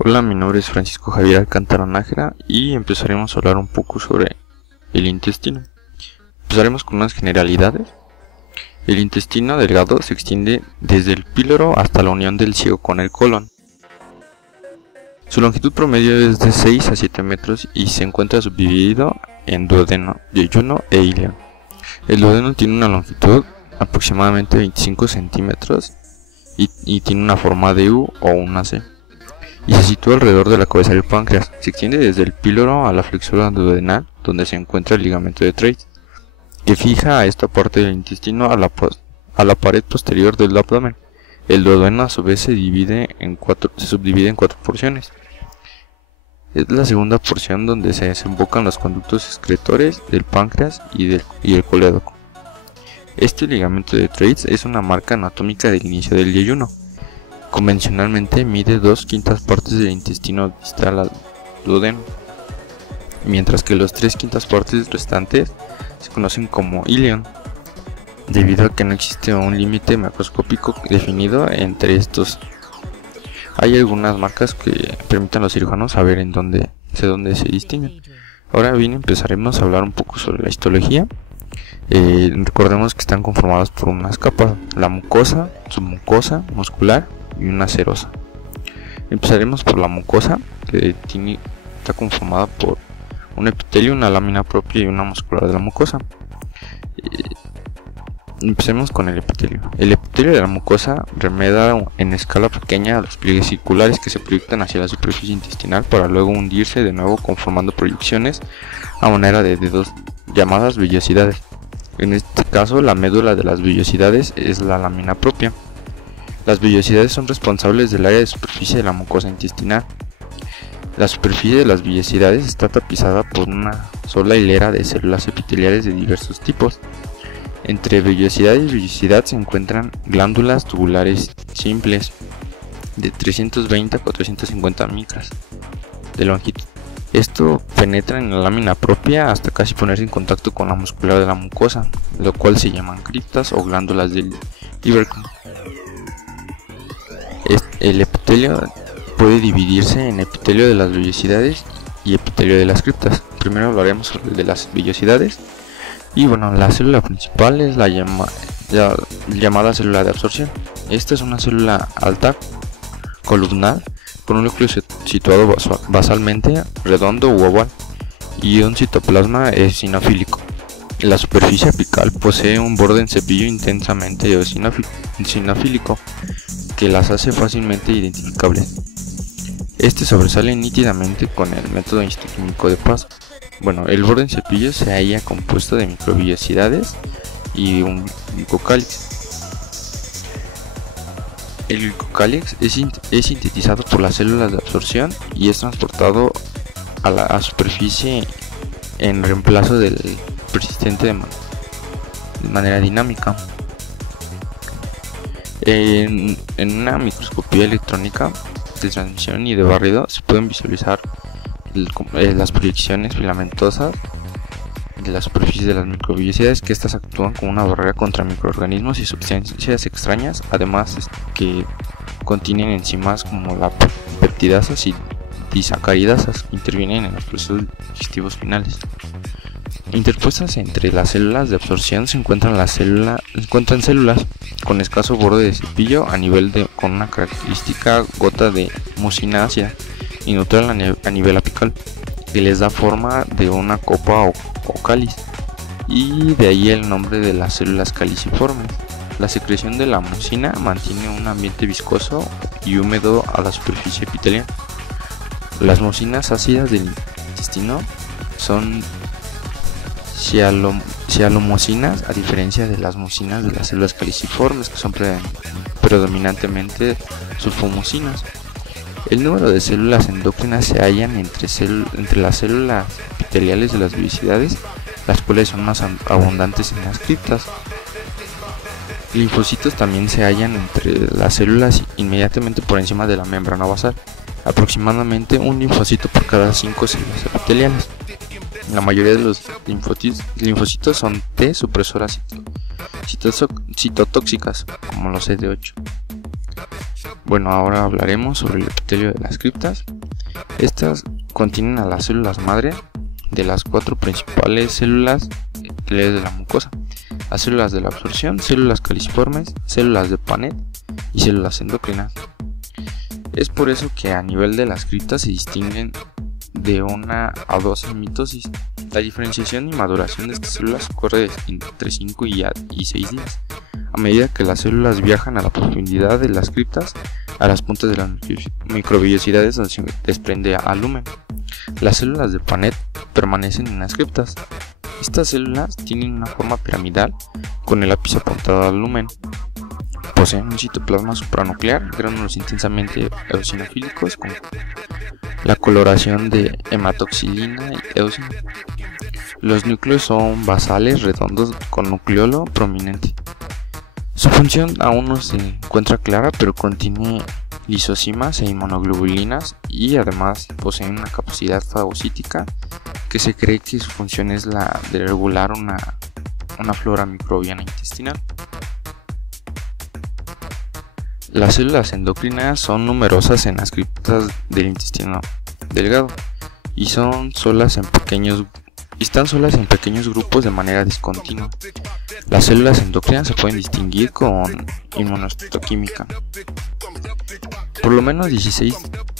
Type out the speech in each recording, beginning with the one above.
Hola, mi nombre es Francisco Javier Alcántara Nájera y empezaremos a hablar un poco sobre el intestino. Empezaremos con unas generalidades. El intestino delgado se extiende desde el píloro hasta la unión del ciego con el colon. Su longitud promedio es de 6 a 7 metros y se encuentra subdividido en duodeno, yeyuno e ileo. El duodeno tiene una longitud aproximadamente 25 centímetros y tiene una forma de U o una C. Y se sitúa alrededor de la cabeza del páncreas. Se extiende desde el píloro a la flexura duodenal, donde se encuentra el ligamento de Treitz, que fija a esta parte del intestino a la pared posterior del abdomen. El duodeno a su vez se subdivide en cuatro porciones. Es la segunda porción donde se desembocan los conductos excretores del páncreas y el colédoco. Este ligamento de Treitz es una marca anatómica del inicio del yeyuno. Convencionalmente mide 2/5 partes del intestino distal al duodeno, mientras que los 3/5 partes restantes se conocen como ileón, debido a que no existe un límite macroscópico definido entre estos. Hay algunas marcas que permiten a los cirujanos saber dónde se distinguen. Ahora bien, empezaremos a hablar un poco sobre la histología. Recordemos que están conformadas por unas capas: la mucosa, submucosa, muscular y una serosa. Empezaremos por la mucosa, que está conformada por un epitelio, una lámina propia y una muscular de la mucosa. Empecemos con el epitelio. El epitelio de la mucosa remeda en escala pequeña a los pliegues circulares que se proyectan hacia la superficie intestinal para luego hundirse de nuevo conformando proyecciones a manera de dedos llamadas vellosidades. En este caso, la médula de las vellosidades es la lámina propia. Las vellosidades son responsables del área de superficie de la mucosa intestinal. La superficie de las vellosidades está tapizada por una sola hilera de células epiteliales de diversos tipos. Entre vellosidad y vellosidad se encuentran glándulas tubulares simples de 320 a 450 micras de longitud. Esto penetra en la lámina propia hasta casi ponerse en contacto con la muscular de la mucosa, lo cual se llaman criptas o glándulas del tubercle. El epitelio puede dividirse en epitelio de las vellosidades y epitelio de las criptas. Primero hablaremos sobre el de las vellosidades. Y bueno, la célula principal es la llamada célula de absorción. Esta es una célula alta, columnar, con un núcleo situado basalmente, redondo u oval, y un citoplasma eosinofílico. La superficie apical posee un borde en cepillo intensamente eosinofílico que las hace fácilmente identificables. Este sobresale nítidamente con el método histoquímico de paso. Bueno, el borde en cepillo se halla compuesto de microvellosidades y un glucocálix. El glucocálix es sintetizado por las células de absorción y es transportado a la superficie en reemplazo del persistente de manera dinámica. En una microscopía electrónica de transmisión y de barrido se pueden visualizar las proyecciones filamentosas de la superficie de las microvellosidades, que estas actúan como una barrera contra microorganismos y sustancias extrañas, además que contienen enzimas como la peptidasas y disacaridasas que intervienen en los procesos digestivos finales. Interpuestas entre las células de absorción se encuentran células con escaso borde de cepillo con una característica gota de mucina ácida y neutral a nivel apical, que les da forma de una copa o cáliz, y de ahí el nombre de las células caliciformes. La secreción de la mucina mantiene un ambiente viscoso y húmedo a la superficie epitelial. Las mucinas ácidas del intestino son cialomocinas, a diferencia de las mucinas de las células caliciformes, que son predominantemente sulfomucinas. El número de células endócrinas se hallan entre las células epiteliales de las vellosidades, las cuales son más abundantes en las criptas. Linfocitos también se hallan entre las células inmediatamente por encima de la membrana basal, aproximadamente un linfocito por cada 5 células epiteliales. La mayoría de los linfocitos son T supresoras citotóxicas, como los CD8. Bueno, ahora hablaremos sobre el epitelio de las criptas. Estas contienen a las células madre de las 4 principales células epiteliales de la mucosa: las células de la absorción, células caliciformes, células de Paneth y células endocrinas. Es por eso que a nivel de las criptas se distinguen de una a 2 en mitosis. La diferenciación y maduración de estas células ocurre entre 5 y 6 días, a medida que las células viajan a la profundidad de las criptas, a las puntas de las microvellosidades donde se desprende alumen. Las células de Paneth permanecen en las criptas. Estas células tienen una forma piramidal con el ápice apuntado al lumen. Poseen un citoplasma supranuclear, gránulos intensamente eosinofílicos con la coloración de hematoxilina y eosina. Los núcleos son basales redondos con nucleolo prominente. Su función aún no se encuentra clara, pero contiene lisosimas e inmunoglobulinas y además poseen una capacidad fagocítica que se cree que su función es la de regular una flora microbiana intestinal. Las células endocrinas son numerosas en las criptas del intestino delgado y están solas en pequeños grupos de manera discontinua. Las células endocrinas se pueden distinguir con inmunohistoquímica. Por lo menos 16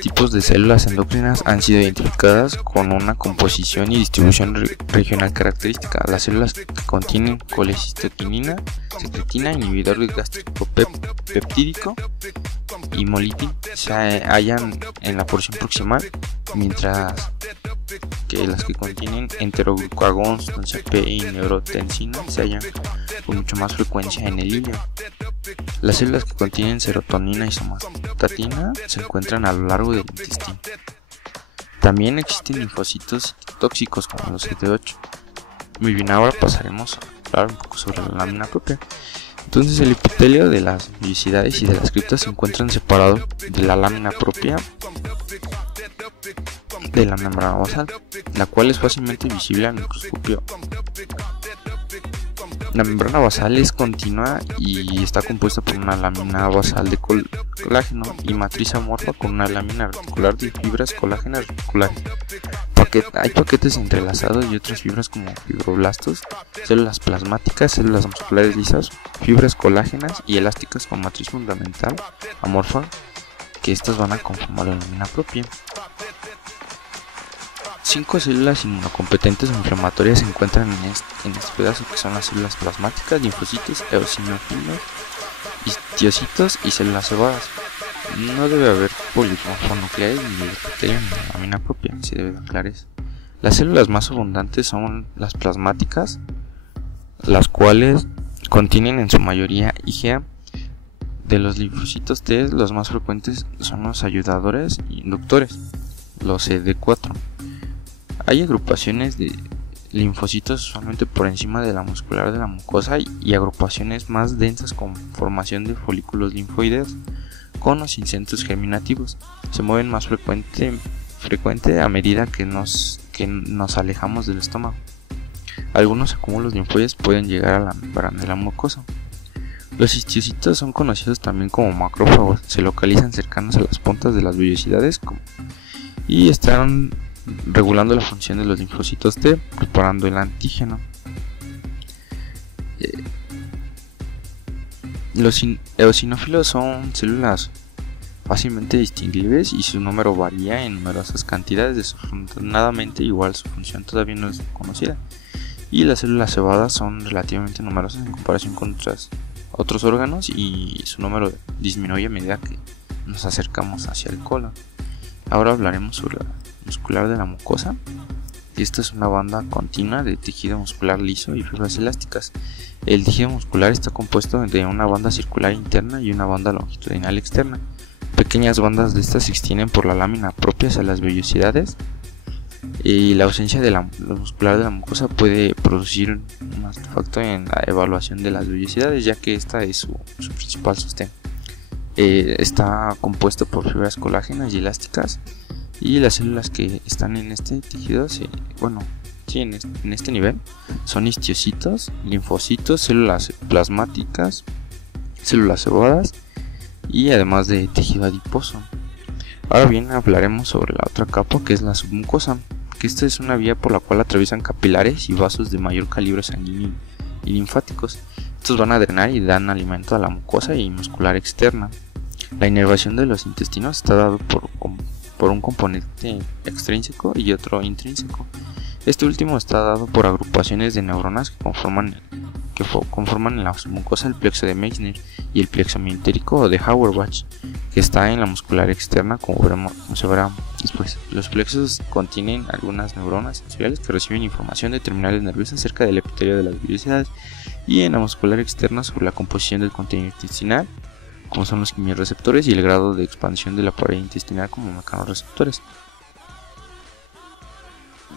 tipos de células endocrinas han sido identificadas con una composición y distribución regional característica. Las células que contienen colecistoquinina, secretina, inhibidor gástrico peptídico y molipin se hallan en la porción proximal, mientras que las que contienen enteroglucagón, sustancia P y neurotensina se hallan con mucha más frecuencia en el ilio. Las células que contienen serotonina y somatostatina se encuentran a lo largo del intestino. También existen linfocitos tóxicos como los CD8. Muy bien, ahora pasaremos a hablar un poco sobre la lámina propia. Entonces, el epitelio de las vellosidades y de las criptas se encuentran separados de la lámina propia de la membrana basal, la cual es fácilmente visible al microscopio. La membrana basal es continua y está compuesta por una lámina basal de colágeno y matriz amorfa con una lámina reticular de fibras colágenas reticulares. Hay paquetes entrelazados y otras fibras como fibroblastos, células plasmáticas, células musculares lisas, fibras colágenas y elásticas con matriz fundamental amorfa, que estas van a conformar la lámina propia. 5 células inmunocompetentes o inflamatorias se encuentran en este pedazo, que son las células plasmáticas, linfocitos, eosinófilos, histiocitos y células cebadas. No debe haber polimorfonucleares ni epitelio en la lámina propia, se debe aclarar eso. Las células más abundantes son las plasmáticas, las cuales contienen en su mayoría IgA. De los linfocitos T, los más frecuentes son los ayudadores e inductores, los CD4. Hay agrupaciones de linfocitos usualmente por encima de la muscular de la mucosa y agrupaciones más densas con formación de folículos linfoideos con o sin centros germinativos. Se mueven más frecuente a medida que nos alejamos del estómago. Algunos acúmulos linfoides pueden llegar a la membrana de la mucosa. Los histiocitos son conocidos también como macrófagos. Se localizan cercanos a las puntas de las vellosidades y están regulando la función de los linfocitos T, preparando el antígeno. Los eosinófilos son células fácilmente distinguibles y su número varía en numerosas cantidades, desafortunadamente igual su función todavía no es conocida. Y las células cebadas son relativamente numerosas en comparación con otros órganos y su número disminuye a medida que nos acercamos hacia el colon. Ahora hablaremos sobre la muscular de la mucosa. Esta es una banda continua de tejido muscular liso y fibras elásticas. El tejido muscular está compuesto de una banda circular interna y una banda longitudinal externa. Pequeñas bandas de estas se extienden por la lámina propia hacia las vellosidades, y la ausencia de la muscular de la mucosa puede producir un artefacto en la evaluación de las vellosidades, ya que esta es su principal sostén. Está compuesto por fibras colágenas y elásticas, y las células que están en este tejido, en este nivel, son histiocitos, linfocitos, células plasmáticas, células cebadas y además de tejido adiposo. Ahora bien, hablaremos sobre la otra capa, que es la submucosa, que esta es una vía por la cual atraviesan capilares y vasos de mayor calibre sanguíneo y linfáticos. Estos van a drenar y dan alimento a la mucosa y muscular externa. La inervación de los intestinos está dado por un componente extrínseco y otro intrínseco. Este último está dado por agrupaciones de neuronas que conforman en la submucosa el plexo de Meissner y el plexo mientérico de Auerbach, que está en la muscular externa, como se verá después. Los plexos contienen algunas neuronas sensoriales que reciben información de terminales nerviosas cerca del epitelio de las villosidades, y en la muscular externa sobre la composición del contenido intestinal, como son los quimiorreceptores, y el grado de expansión de la pared intestinal como mecanorreceptores.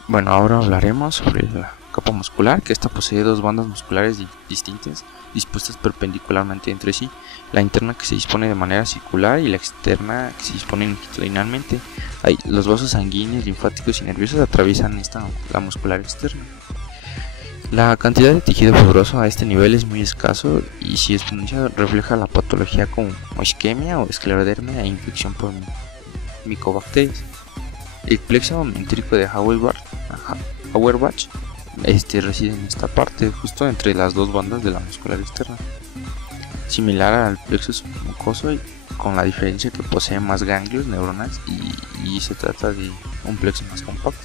Bueno, ahora hablaremos sobre la capa muscular, que esta posee dos bandas musculares distintas dispuestas perpendicularmente entre sí, la interna que se dispone de manera circular y la externa que se dispone longitudinalmente. Los vasos sanguíneos, linfáticos y nerviosos atraviesan la muscular externa. La cantidad de tejido fibroso a este nivel es muy escaso y si es pronunciado refleja la patología como isquemia o esclerodermia e infección por micobacterias. El plexo mentérico de Auerbach reside en esta parte, justo entre las dos bandas de la muscular externa, similar al plexo submucoso, con la diferencia que posee más ganglios, neuronas y se trata de un plexo más compacto,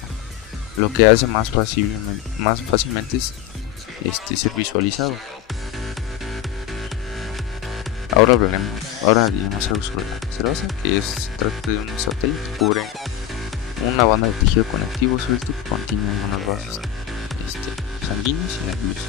lo que hace más fácilmente ser visualizado. Ahora diremos algo sobre la serosa, que se trata de un satélite que cubre una banda de tejido conectivo suelto que contiene algunos vasos sanguíneos y nerviosos.